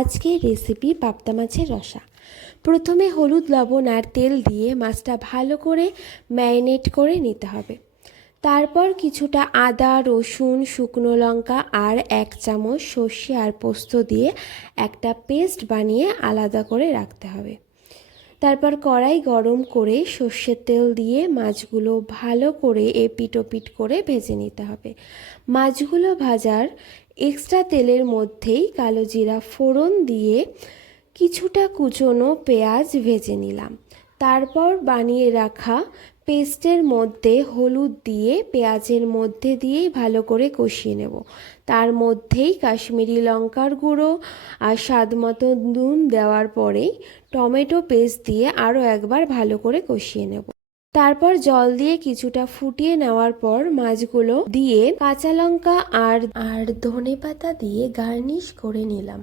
আজকের রেসিপি পাবদা মাছের রসা। প্রথমে হলুদ, লবণ আর তেল দিয়ে মাছটা ভালো করে ম্যারিনেট করে নিতে হবে। তারপর কিছুটা আদা, রসুন, শুকনো লঙ্কা আর 1 চামচ সর্ষে আর পোস্ত দিয়ে একটা পেস্ট বানিয়ে আলাদা করে রাখতে হবে। তারপর কড়াই গরম করে সর্ষের তেল দিয়ে মাছগুলো ভালো করে এপিট ওপিট করে ভেজে নিতে হবে। মাছগুলো ভাজার এক্সট্রা তেলের মধ্যেই কালো জিরা ফোড়ন দিয়ে কিছুটা কুচনো পেঁয়াজ ভেজে নিলাম। তারপর বানিয়ে রাখা পেস্টের মধ্যে হলুদ দিয়ে পেঁয়াজের মধ্যে দিয়েই ভালো করে কষিয়ে নেব। তার মধ্যেই কাশ্মীরি লঙ্কার গুঁড়ো আর স্বাদ মতো নুন দেওয়ার পরেই টমেটো পেস্ট দিয়ে আরও একবার ভালো করে কষিয়ে নেব। তারপর জল দিয়ে কিছুটা ফুটিয়ে নেওয়ার পর মাছগুলো দিয়ে কাঁচা লঙ্কা আর ধনেপাতা দিয়ে গার্নিশ করে নিলাম।